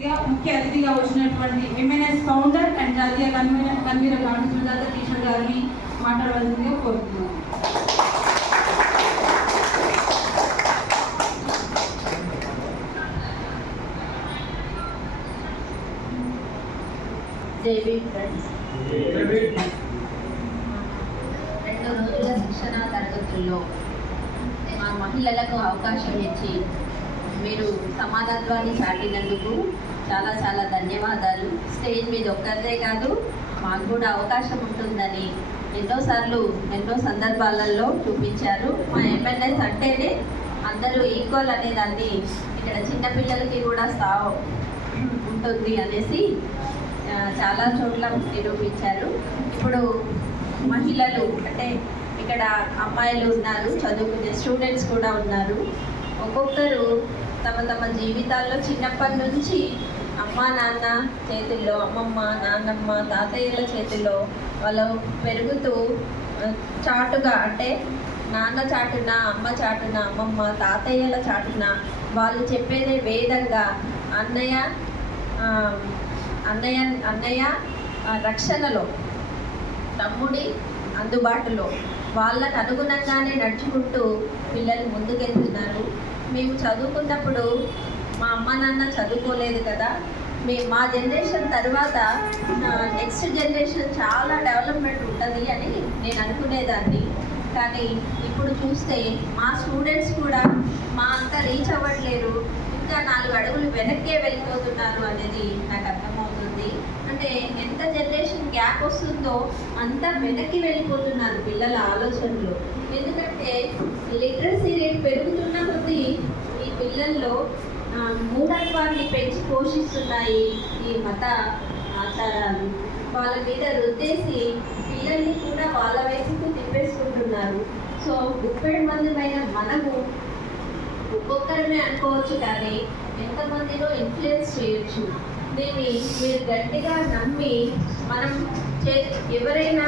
ముఖ్య అతిథిగా వచ్చినటువంటి ఎంఎన్ఎస్ ఫౌండర్ అండ్ జాతీయ కన్వీనర్ కన్వీనర్ కాంటి సుజాత కిషోర్ గారిని మాట్లాడవలసిందిగా కోరుతున్నాను. రెండు రోజుల శిక్షణ తరగతుల్లో మా మహిళలకు అవకాశం ఇచ్చి మీరు సమానత్వాన్ని చాటినందుకు చాలా చాలా ధన్యవాదాలు. స్టేజ్ మీద ఒక్కరిదే కాదు మాకు కూడా అవకాశం ఉంటుందని ఎన్నోసార్లు ఎన్నో సందర్భాలలో చూపించారు. మా ఎమ్మెల్యేస్ అంటేనే అందరూ ఈక్వల్ అనే దాన్ని ఇక్కడ చిన్నపిల్లలకి కూడా సా ఉంటుంది అనేసి చాలా చోట్ల నిరూపించారు. ఇప్పుడు మహిళలు అంటే ఇక్కడ అమ్మాయిలు ఉన్నారు చదువుకునే స్టూడెంట్స్ కూడా ఉన్నారు. ఒక్కొక్కరు తమ తమ జీవితాల్లో చిన్నప్పటి నుంచి అమ్మ నాన్న చేతుల్లో అమ్మమ్మ నాన్నమ్మ తాతయ్యల చేతుల్లో వాళ్ళు పెరుగుతూ చాటుగా అంటే నాన్న చాటున అమ్మ చాటున అమ్మమ్మ తాతయ్యల చాటున వాళ్ళు చెప్పేదే వేదంగా అన్నయ్య అన్నయ్య అన్నయ్య రక్షణలో తమ్ముడి అందుబాటులో వాళ్ళకు అనుగుణంగానే నడుచుకుంటూ పిల్లలు ముందుకెళ్తున్నారు. మేము చదువుకున్నప్పుడు మా అమ్మ నాన్న చదువుకోలేదు కదా. మే మా జనరేషన్ తర్వాత నెక్స్ట్ జనరేషన్ చాలా డెవలప్మెంట్ ఉంటుంది అని నేను అనుకునేదాన్ని. కానీ ఇప్పుడు చూస్తే మా స్టూడెంట్స్ కూడా మా అంత రీచ్ అవ్వట్లేరు ఇంకా నాలుగు అడుగులు వెనక్కే వెళ్ళిపోతున్నారు అనేది నాకు అర్థమవుతుంది. అంటే ఎంత జనరేషన్ గ్యాప్ వస్తుందో అంత వెనక్కి వెళ్ళిపోతున్నారు పిల్లల ఆలోచనలు. ఎందుకంటే లిటరసీ రేట్ పెరుగుతున్న కొద్దీ ఈ పిల్లల్లో మూఢత్వాన్ని పెంచి పోషిస్తున్నాయి ఈ మత ఆచారాలు వాళ్ళ మీద రుద్దేసి పిల్లల్ని కూడా వాళ్ళ వైపుకు తిప్పేసుకుంటున్నారు. సో ముప్పై మందిమైన మనము ఒక్కొక్కరిని అనుకోవచ్చు కానీ ఎంతమందిలో ఇన్ఫ్లుయెన్స్ చేయొచ్చు? దీన్ని మీరు గట్టిగా నమ్మి మనం చే ఎవరైనా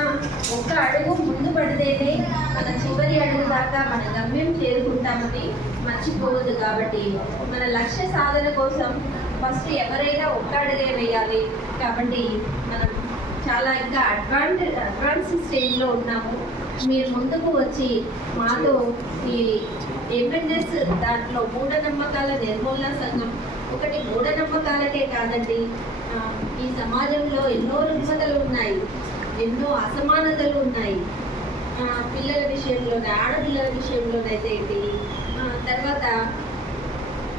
ఒక్క అడుగు ముందు పడితేనే మన చివరి అడుగు దాకా మన గమ్యం చేరుకుంటామని మర్చిపోవద్దు కాబట్టి మన లక్ష్య సాధన కోసం ఫస్ట్ ఎవరైనా ఒక్క అడుగే వేయాలి కాబట్టి మనం చాలా ఇంకా అడ్వాన్స్ అడ్వాన్స్ స్టేజ్లో ఉన్నాము. మీరు ముందుకు వచ్చి మాతో ఈ ఎంఎన్ఎస్ దాంట్లో మూఢనమ్మకాల నిర్మూలన సంఘం ఒకటి మూఢనమ్మకాలకే కాదండి. ఈ సమాజంలో ఎన్నో రుగ్మతలు ఉన్నాయి ఎన్నో అసమానతలు ఉన్నాయి. పిల్లల విషయంలోనే ఆడపిల్లల విషయంలోనైతే ఏంటి తర్వాత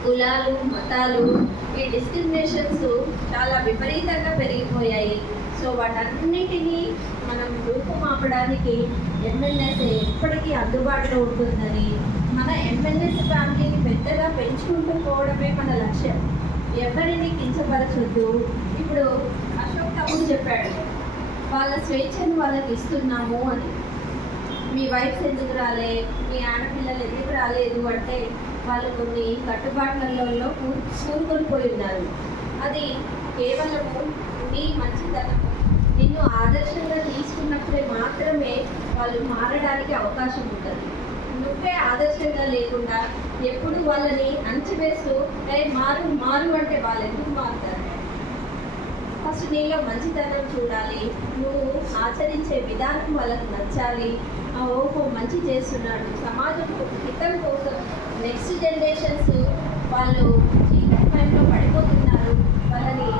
కులాలు మతాలు ఈ డిస్క్రిమినేషన్స్ చాలా విపరీతంగా పెరిగిపోయాయి. సో వాటన్నిటినీ మనం రూపుమాపడానికి ఎమ్మెల్యేస్ ఎప్పటికీ అందుబాటులో ఉంటుందని పెద్దగా పెంచుకుంటూ పోవడమే మన లక్ష్యం. ఎవరిని కించపరచొద్దు. ఇప్పుడు అశోక్ తమ్ముడు చెప్పాడు వాళ్ళ స్వేచ్ఛను వాళ్ళకి ఇస్తున్నాము అని. మీ వైఫ్ ఎందుకు రాలే? మీ ఆడపిల్లలు ఎందుకు రాలేదు? అంటే వాళ్ళు కొన్ని కట్టుబాట్లలో కూ- కూరుకొని పోయి ఉన్నారు. అది కేవలము నీ మంచితనము. నిన్ను ఆదర్శంగా తీసుకున్నప్పుడే మాత్రమే వాళ్ళు మారడానికి అవకాశం ఉంటుంది. నువ్వే ఆదర్శంగా లేకుండా ఎప్పుడు వాళ్ళని అంచివేస్తూ మారు మారు అంటే వాళ్ళు ఎందుకు మారుతారు? ఫస్ట్ నీలో మంచితనం చూడాలి. నువ్వు ఆచరించే విధానం వాళ్ళకి నచ్చాలి. ఓహో మంచి చేస్తున్నాడు. సమాజం హితం కోసం నెక్స్ట్ జనరేషన్స్ వాళ్ళు చీకటిమయంలో పడిపోతున్నారు. వాళ్ళని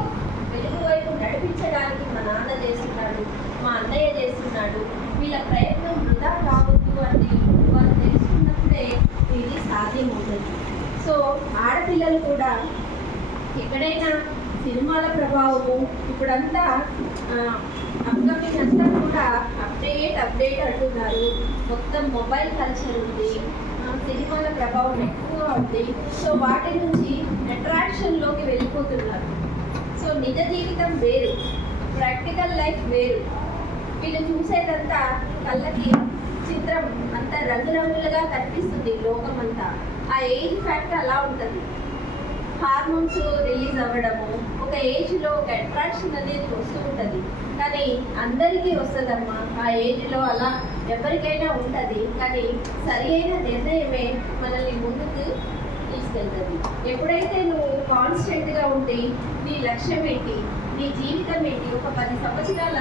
వెలుగు వైపు నడిపించడానికి మా నాన్న చేస్తున్నాడు మా అన్నయ్య చేస్తున్నాడు. వీళ్ళ ప్రయత్నం వృధా కావద్దు అని ఇది సాధ్యమవుతుంది సో ఆడపిల్లలు కూడా ఎక్కడైనా సినిమాల ప్రభావము ఇప్పుడంతా అప్కమింగ్ అంతా కూడా అప్డేట్ అప్డేట్ అంటున్నారు. మొత్తం మొబైల్ కల్చర్ ఉంది. సినిమాల ప్రభావం ఎక్కువ ఉంది. సో వాటి నుంచి అట్రాక్షన్లోకి వెళ్ళిపోతున్నారు. సో నిజ జీవితం వేరు. ప్రాక్టికల్ లైఫ్ వేరు. వీళ్ళు చూసేదంతా కళ్ళకి చిత్రం అంత రంగురంగులుగా కనిపిస్తుంది లోకం అంతా ఆ ఏజ్ ఫ్యాక్టర్ అలా ఉంటుంది. హార్మోన్స్ రిలీజ్ అవ్వడము ఒక ఏజ్లో ఒక అట్రాక్షన్ అనేది వస్తూ ఉంటుంది. కానీ అందరికీ వస్తుందమ్మా ఆ ఏజ్లో అలా ఎవరికైనా ఉంటుంది. కానీ సరి అయిన నిర్ణయమే మనల్ని ముందుకు తీసుకెళ్తుంది. ఎప్పుడైతే నువ్వు కాన్స్టెంట్గా ఉంటే నీ లక్ష్యం ఏంటి? నీ జీవితం ఏంటి? ఒక పది సంవత్సరాల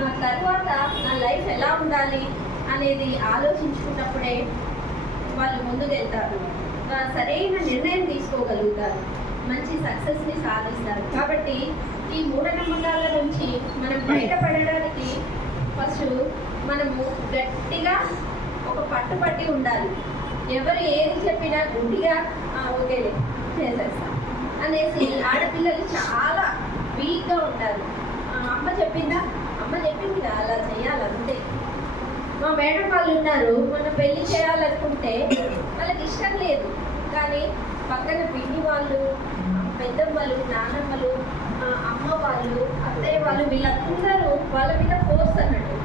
నా తర్వాత నా లైఫ్ ఎలా ఉండాలి? అనేది ఆలోచించుకున్నప్పుడే వాళ్ళు ముందుకెళ్తారు. సరైన నిర్ణయం తీసుకోగలుగుతారు. మంచి సక్సెస్ని సాధిస్తారు. కాబట్టి ఈ మూఢనమ్మకాల నుంచి మనం బయటపడడానికి ఫస్ట్ మనము గట్టిగా ఒక పట్టుపట్టి ఉండాలి. ఎవరు ఏది చెప్పినా గుడ్డిగా ఓకే ఓకేలే చేసేస్తాం అనేసి ఆడపిల్లలు చాలా వీక్గా ఉంటారు. "ఆ, అమ్మ చెప్పిందా? అమ్మ చెప్పింది అలా చేయాలి అంతే. మా మేడం వాళ్ళు ఉన్నారు. మనం పెళ్ళి చేయాలనుకుంటే వాళ్ళకి ఇష్టం లేదు. కానీ పక్కన పిన్ని వాళ్ళు పెద్దమ్మలు నానమ్మలు అమ్మ వాళ్ళు అత్తయ్య వాళ్ళు వీళ్ళందరూ వాళ్ళ మీద ఫోర్స్ అన్నట్టు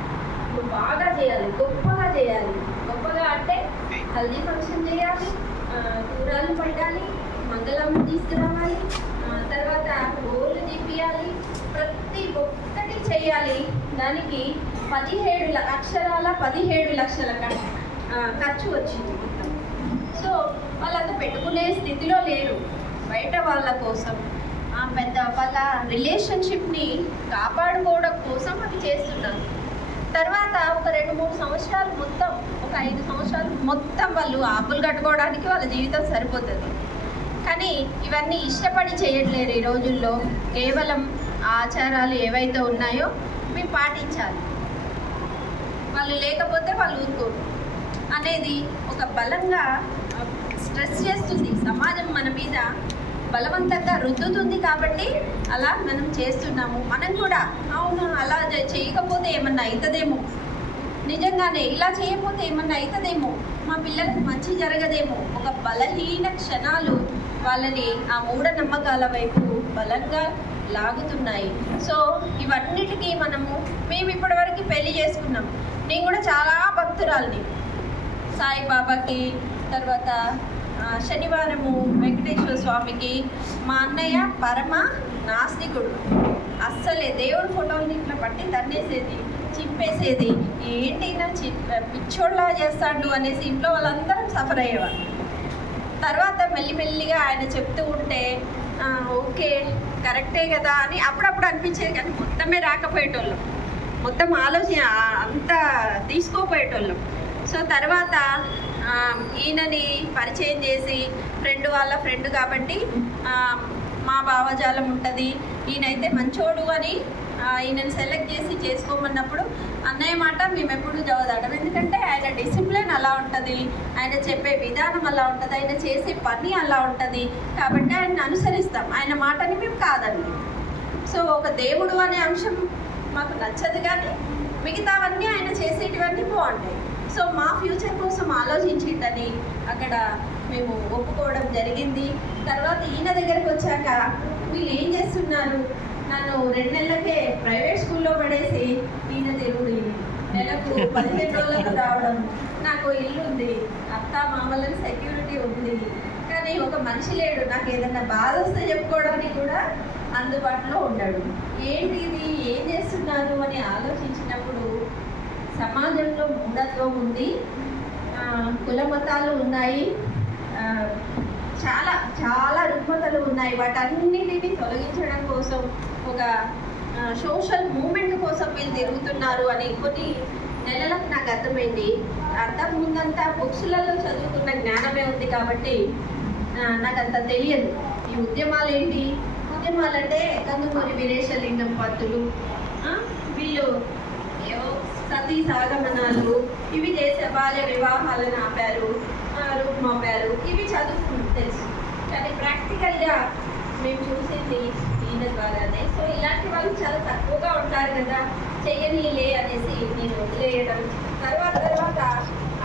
నువ్వు బాగా చేయాలి గొప్పగా చేయాలి. గొప్పగా అంటే హల్దీ ఫంక్షన్ చేయాలి ఆ, కూరలు పట్టాలి మంగళం తీసుకురావాలి తర్వాత గోళ్ళు తీపియాలి ప్రతి ఒక్కటి చేయాలి. దానికి పదిహేడు అక్షరాల పదిహేడు లక్షల క- ఖర్చు వచ్చింది మొత్తం. సో వాళ్ళంతా పెట్టుకునే స్థితిలో లేరు. బయట వాళ్ళ కోసం ఆ పెద్ద వాళ్ళ రిలేషన్షిప్ని కాపాడుకోవడం కోసం అది చేస్తున్నారు. తర్వాత ఒక రెండు మూడు సంవత్సరాలు మొత్తం ఒక ఐదు సంవత్సరాలు మొత్తం వాళ్ళు ఆపులు కట్టుకోవడానికి వాళ్ళ జీవితం సరిపోతుంది. కానీ ఇవన్నీ ఇష్టపడి చేయట్లేరు ఈ రోజుల్లో. కేవలం ఆచారాలు ఏవైతే ఉన్నాయో మేము పాటించాలి. వాళ్ళు లేకపోతే వాళ్ళు ఊరుకోరు. అనేది ఒక బలంగా స్ట్రెస్ చేస్తుంది. సమాజం మన మీద బలవంతంగా రుద్దుతుంది కాబట్టి అలా మనం చేస్తున్నాము. మనం కూడా అవును అలా చేయకపోతే ఏమన్నా అవుతుందేమో నిజంగానే ఇలా చేయకపోతే ఏమన్నా అవుతుందేమో మా పిల్లలకు మంచి జరగదేమో? ఒక బలహీన క్షణాలు వాళ్ళని ఆ మూఢనమ్మకాల వైపు బలంగా లాగుతున్నాయి. సో ఇవన్నిటికీ మనము మేము ఇప్పటివరకు పెళ్ళి చేసుకున్నాం. నేను కూడా చాలా భక్తురాలని. సాయిబాబాకి తర్వాత శనివారము వెంకటేశ్వర స్వామికి మా అన్నయ్య పరమ నాస్తికుడు. అస్సలే దేవుడి ఫోటోని ఇట్లా పట్టి తన్నేసేది చింపేసేది. ఏంటి నా చి పిచ్చోళ్ళ చేస్తాడు అనేసి ఇంట్లో వాళ్ళందరం సఫర్ అయ్యేవారు తర్వాత మెల్లిమెల్లిగా ఆయన చెప్తూ ఉంటే ఓకే కరెక్టే కదా అని అప్పుడప్పుడు అనిపించేది కానీ మొత్తమే రాకపోయేటోళ్ళం. మొత్తం ఆలోచన ఆ- అంతా తీసుకోపోయేటోళ్ళం సో తర్వాత ఈయనని పరిచయం చేసి ఫ్రెండ్ వాళ్ళ ఫ్రెండ్ కాబట్టి భావజాలం ఉంటుంది. ఈయనైతే మంచోడు అని ఆ, ఈయనని సెలెక్ట్ చేసి చేసుకోమన్నప్పుడు అన్నయ్య మాట మేము ఎప్పుడు చదవదాడం ఎందుకంటే ఆయన డిసిప్లిన్ అలా ఉంటుంది. ఆయన చెప్పే విధానం అలా ఉంటుంది. ఆయన చేసే పని అలా ఉంటుంది. కాబట్టి ఆయన అనుసరిస్తాం. ఆయన మాటని మేము కాదండి. సో ఒక దేవుడు అనే అంశం మాకు నచ్చదు కానీ మిగతావన్నీ ఆయన చేసేటివన్నీ బాగుంటాయి. సో మా ఫ్యూచర్ కోసం ఆలోచించిందని అక్కడ మేము ఒప్పుకోవడం జరిగింది. తర్వాత ఈయన దగ్గరకు వచ్చాక వీళ్ళు ఏం చేస్తున్నారు? నన్ను రెండు నెలలకే ప్రైవేట్ స్కూల్లో పడేసి ఈయన దేవుడు నెలకు పదిహేను రోజులకు రావడం. నాకు ఇల్లు ఉంది. అత్త మామలని సెక్యూరిటీ ఉంది. కానీ ఒక మనిషి లేడు. నాకు ఏదైనా బాధ వస్తే చెప్పుకోవడానికి కూడా అందుబాటులో ఉండడు. ఏంటి ఇది ఏం చేస్తున్నారు? అని ఆలోచించినప్పుడు సమాజంలో మూఢత్వం ఉంది. కుల మతాలు ఉన్నాయి. చాలా చాలా రుగ్మతలు ఉన్నాయి. వాటన్నిటిని తొలగించడం కోసం ఒక సోషల్ మూమెంట్ కోసం వీళ్ళు తిరుగుతున్నారు అని కొన్ని నెలలకు నాకు అర్థమైంది. అర్థం ముందంతా బుక్స్లలో చదువుకున్న జ్ఞానమే ఉంది కాబట్టి నాకు అంత తెలియదు. ఈ ఉద్యమాలు ఏంటి? ఉద్యమాలు అంటే కందుకూరి వీరేశలింగం పత్తులు వీళ్ళు సతీ సాగమనాలు ఇవి చేసే బాల్య వివాహాలను ఆపారు రూపమాపారు ఇవి చదువుకుంటూ తెలుసు కానీ ప్రాక్టికల్గా మేము చూసింది ఈయన ద్వారానే సో ఇలాంటి వాళ్ళు చాలా తక్కువగా ఉంటారు కదా చెయ్యనీలే అనేసి నేను వదిలేయడం తర్వాత తర్వాత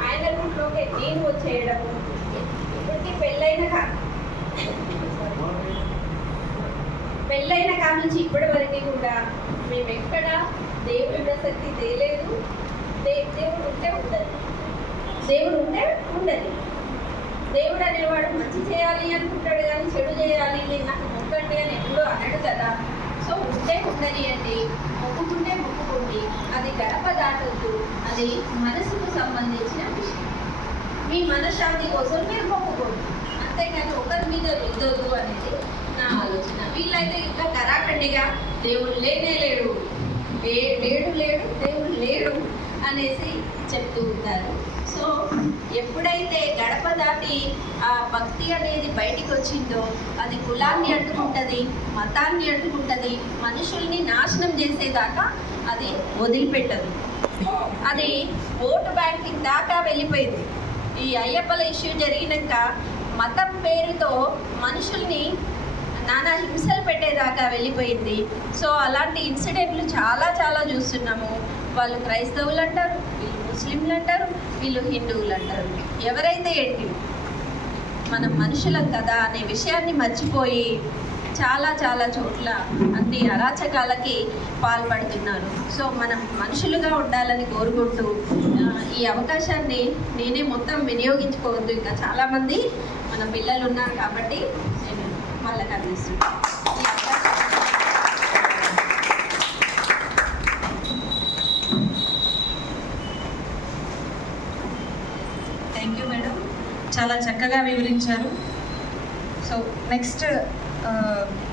ఆయన రూట్లోకి నేను వచ్చేయడము ఇప్పటికీ పెళ్ళైన పెళ్ళైన కాడ నుంచి ఇప్పటి వరకు కూడా మేము ఎక్కడ దేవుడి ప్రసక్తి తేలేదు. దేవుడు ఉంటే ఉండదు. దేవుడు ఉంటే ఉండదు. దేవుడు అనేవాడు మంచి చేయాలి అనుకుంటాడు కానీ చెడు చేయాలి నేను నాకు మొక్కండి అని ఎప్పుడూ అనడు కదా. సో ఉంటే ఉండనియండి మొక్కుకుంటే మొక్కుకోండి. అది గడప దాటొద్దు. అది మనసుకు సంబంధించిన విషయం. మీ మనశ్శాంతి కోసం మీరు మొక్కుకోండి. అంతేకాని ఒకరి మీద రుద్దొద్దు అనేది ఆలోచన. వీళ్ళైతే ఇంకా కరాకండిగా దేవుడు లేనే లేడు లేడు లేడు దేవుడు లేడు అనేసి చెప్తూ ఉంటారు. సో ఎప్పుడైతే గడప దాటి ఆ భక్తి అనేది బయటికి వచ్చిందో అది కులాన్ని అడ్డుకుంటుంది మతాన్ని అడ్డుకుంటుంది మనుషుల్ని నాశనం చేసేదాకా అది వదిలిపెట్టదు. అది ఓటు బ్యాంకింగ్ దాకా వెళ్ళిపోయింది. ఈ అయ్యప్పల ఇష్యూ జరిగినాక మతం పేరుతో మనుషుల్ని నానా హింసలు పెట్టేదాకా వెళ్ళిపోయింది. సో అలాంటి ఇన్సిడెంట్లు చాలా చాలా చూస్తున్నాము. వాళ్ళు క్రైస్తవులు అంటారు వీళ్ళు ముస్లింలు అంటారు వీళ్ళు హిందువులు అంటారు ఎవరైతే ఏంటి? మనం మనుషులం కదా అనే విషయాన్ని మర్చిపోయి చాలా చాలా చోట్ల అన్ని అరాచకాలకి పాల్పడుతున్నారు. సో మనం మనుషులుగా ఉండాలని కోరుకుంటూ ఈ అవకాశాన్ని నేనే మొత్తం వినియోగించుకోవద్దు. ఇంకా చాలామంది మన పిల్లలు ఉన్నారు కాబట్టి నేను వాళ్ళకి అందిస్తున్నాను థ్యాంక్ యూ మేడం. చాలా చక్కగా వివరించారు. So next